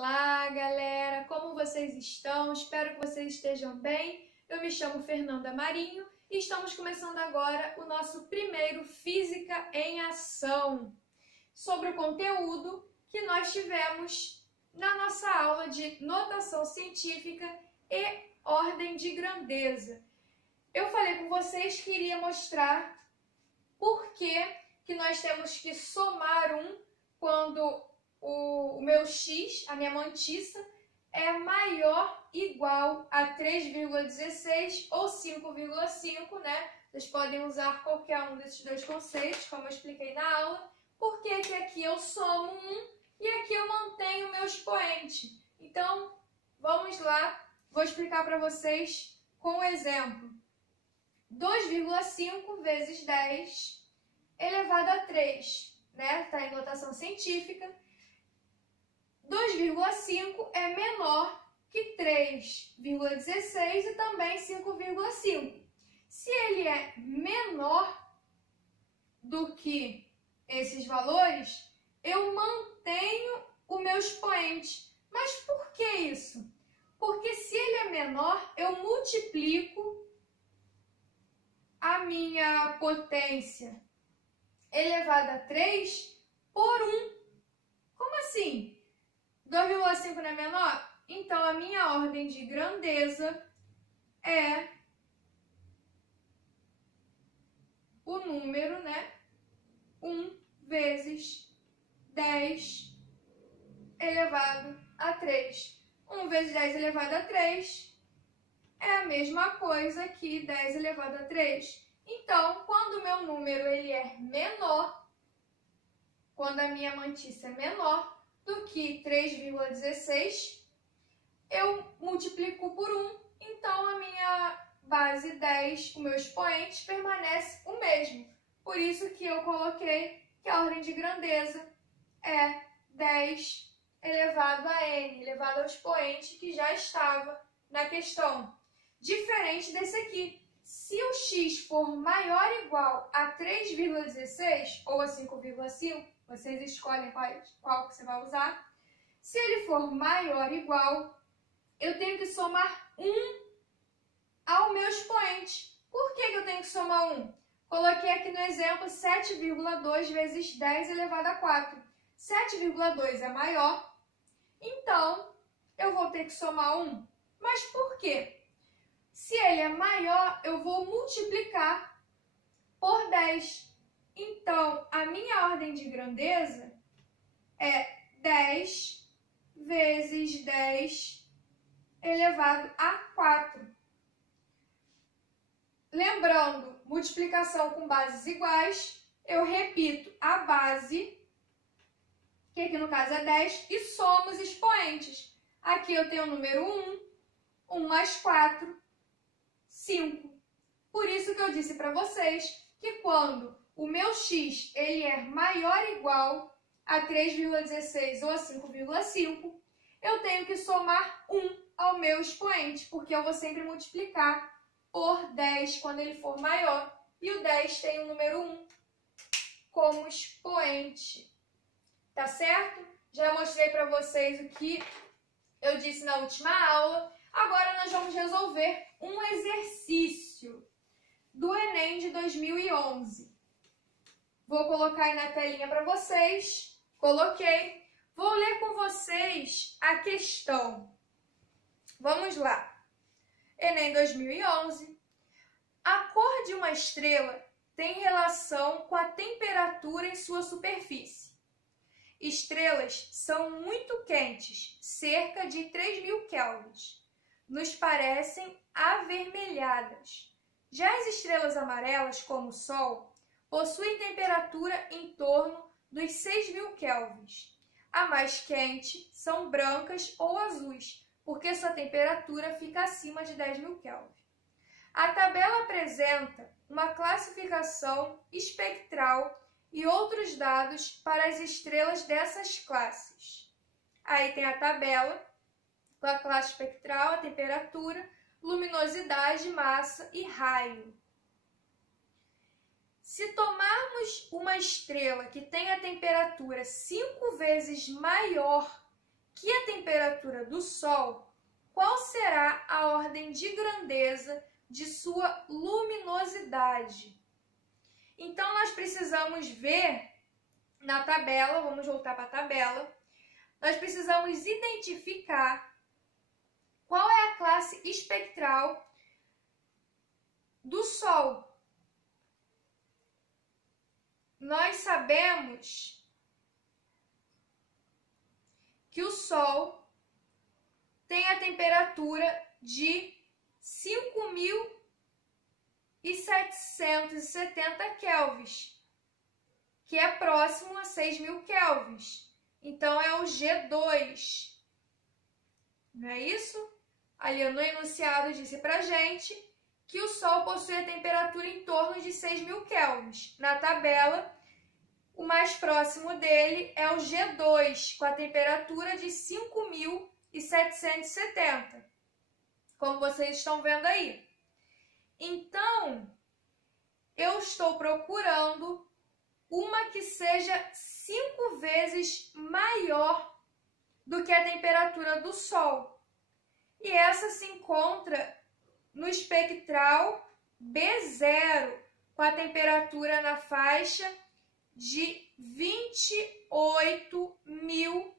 Olá, galera! Como vocês estão? Espero que vocês estejam bem. Eu me chamo Fernanda Marinho e estamos começando agora o nosso primeiro Física em Ação, sobre o conteúdo que nós tivemos na nossa aula de notação científica e ordem de grandeza. Eu falei com vocês que iria mostrar por que nós temos que somar quando o meu x, a minha mantissa, é maior ou igual a 3,16 ou 5,5, né? Vocês podem usar qualquer um desses dois conceitos, como eu expliquei na aula. Por que aqui eu somo 1 e aqui eu mantenho o meu expoente? Então, vamos lá. Vou explicar para vocês com um exemplo. 2,5 vezes 10 elevado a 3, né? Está em notação científica. 2,5 é menor que 3,16 e também 5,5. Se ele é menor do que esses valores, eu mantenho o meu expoente. Mas por que isso? Porque se ele é menor, eu multiplico a minha potência elevada a 3 por 1. Como assim? 2,5 não é menor? Então, a minha ordem de grandeza é o número, né? 1 vezes 10 elevado a 3. 1 vezes 10 elevado a 3 é a mesma coisa que 10 elevado a 3. Então, quando o meu número ele é menor, quando a minha mantissa é menor do que 3,16, eu multiplico por 1, então a minha base 10, o meu expoente, permanece o mesmo. Por isso que eu coloquei que a ordem de grandeza é 10 elevado a n, elevado ao expoente que já estava na questão. Diferente desse aqui. Se o x for maior ou igual a 3,16 ou a 5,5, vocês escolhem qual que você vai usar. Se ele for maior ou igual, eu tenho que somar 1 ao meu expoente. Por que eu tenho que somar 1? Coloquei aqui no exemplo 7,2 vezes 10 elevado a 4. 7,2 é maior, então eu vou ter que somar 1. Mas por quê? Se ele é maior, eu vou multiplicar por 10. Então, a minha ordem de grandeza é 10 vezes 10 elevado a 4. Lembrando, multiplicação com bases iguais, eu repito a base, que aqui no caso é 10, e somo os expoentes. Aqui eu tenho o número 1 mais 4, 5. Por isso que eu disse para vocês que quando o meu x ele é maior ou igual a 3,16 ou a 5,5, eu tenho que somar 1 ao meu expoente, porque eu vou sempre multiplicar por 10 quando ele for maior, e o 10 tem o número 1 como expoente. Tá certo? Já mostrei para vocês o que eu disse na última aula. Agora nós vamos resolver um exercício do Enem de 2011. Vou colocar aí na telinha para vocês. Coloquei. Vou ler com vocês a questão. Vamos lá. Enem 2011. A cor de uma estrela tem relação com a temperatura em sua superfície. Estrelas são muito quentes, cerca de 3.000 kelvins. Nos parecem avermelhadas. Já as estrelas amarelas, como o Sol, possuem temperatura em torno dos 6.000 kelvins. A mais quente são brancas ou azuis, porque sua temperatura fica acima de 10.000 kelvins. A tabela apresenta uma classificação espectral e outros dados para as estrelas dessas classes. Aí tem a tabela com a classe espectral, a temperatura, luminosidade, massa e raio. Se tomarmos uma estrela que tem a temperatura 5 vezes maior que a temperatura do Sol, qual será a ordem de grandeza de sua luminosidade? Então, nós precisamos ver na tabela, vamos voltar para a tabela, nós precisamos identificar qual é a classe espectral do Sol. Nós sabemos que o Sol tem a temperatura de 5.770 kelvins, que é próximo a 6.000 kelvins. Então, é o G2. Não é isso? Ali no enunciado disse pra gente que o Sol possui a temperatura em torno de 6.000 kelvins. Na tabela, o mais próximo dele é o G2, com a temperatura de 5.770, como vocês estão vendo aí. Então, eu estou procurando uma que seja 5 vezes maior do que a temperatura do Sol. E essa se encontra no espectral B0, com a temperatura na faixa de 28.000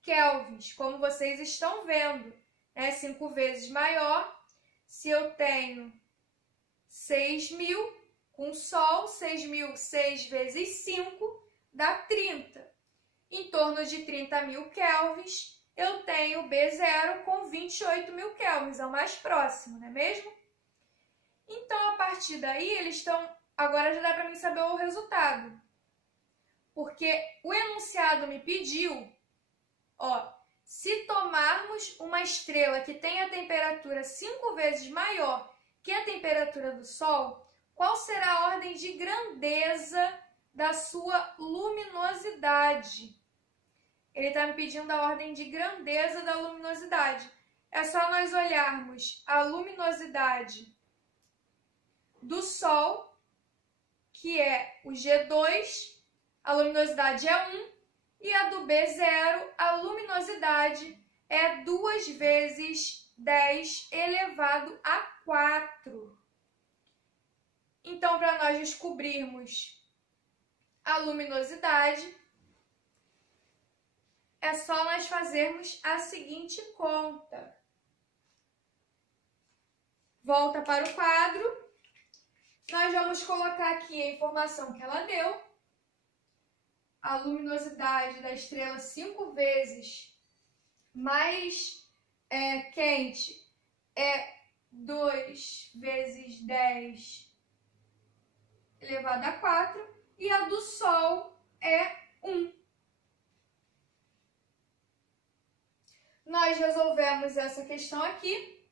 kelvins, como vocês estão vendo, é 5 vezes maior. Se eu tenho 6.000 com Sol, 6.000, 6 vezes 5 dá 30. Em torno de 30.000 kelvins, eu tenho B0 com 28.000 kelvins, é o mais próximo, não é mesmo? Então, a partir daí, eles estão... Agora já dá para mim saber o resultado. Porque o enunciado me pediu, ó, se tomarmos uma estrela que tem a temperatura 5 vezes maior que a temperatura do Sol, qual será a ordem de grandeza da sua luminosidade? Ele está me pedindo a ordem de grandeza da luminosidade. É só nós olharmos a luminosidade do Sol, que é o G2, a luminosidade é 1, e a do B0, a luminosidade é 2 vezes 10 elevado a 4. Então, para nós descobrirmos a luminosidade, é só nós fazermos a seguinte conta. Volta para o quadro. Nós vamos colocar aqui a informação que ela deu. A luminosidade da estrela 5 vezes mais quente é 2 vezes 10 elevado a 4. E a do Sol é 1. Nós resolvemos essa questão aqui.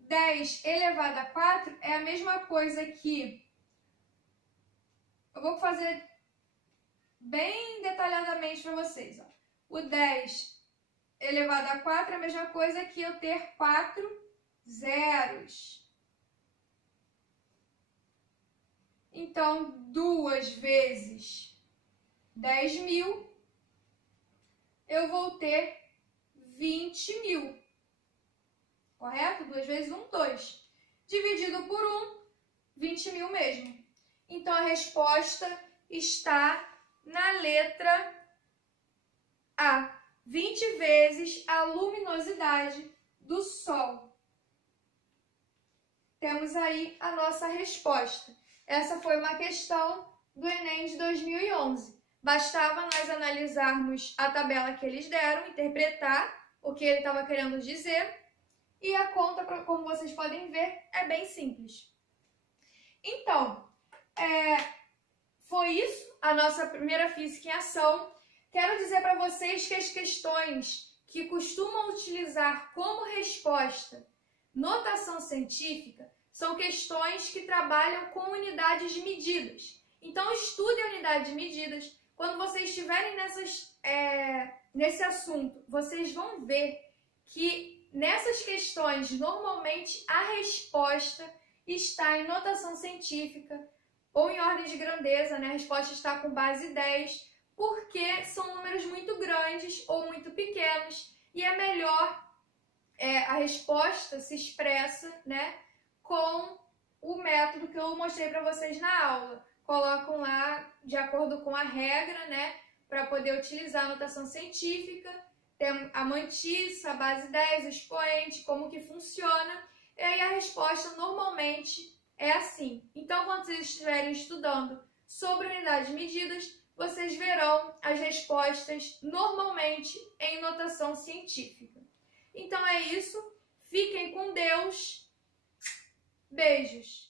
10 elevado a 4 é a mesma coisa que... Eu vou fazer bem detalhadamente para vocês. Ó. O 10 elevado a 4 é a mesma coisa que eu ter 4 zeros. Então, 2 vezes 10.000, eu vou ter 20.000. Correto? 2 vezes 1, 2. Dividido por 1, 20.000 mesmo. Então, a resposta está na letra A. 20 vezes a luminosidade do Sol. Temos aí a nossa resposta. Essa foi uma questão do Enem de 2011. Bastava nós analisarmos a tabela que eles deram, interpretar o que ele estava querendo dizer, e a conta, como vocês podem ver, é bem simples. Então, foi isso, a nossa primeira Física em Ação. Quero dizer para vocês que as questões que costumam utilizar como resposta notação científica são questões que trabalham com unidades de medidas. Então, estude a unidade de medidas. Quando vocês estiverem nesse assunto, vocês vão ver que nessas questões, normalmente, a resposta está em notação científica ou em ordem de grandeza, né? A resposta está com base 10, porque são números muito grandes ou muito pequenos e é melhor a resposta se expressa, né, com o método que eu mostrei para vocês na aula. Colocam lá de acordo com a regra, né, para poder utilizar a notação científica. Tem a mantissa, a base 10, o expoente, como que funciona. E aí a resposta normalmente é assim. Então, quando vocês estiverem estudando sobre unidades de medidas, vocês verão as respostas normalmente em notação científica. Então é isso. Fiquem com Deus. Beijos.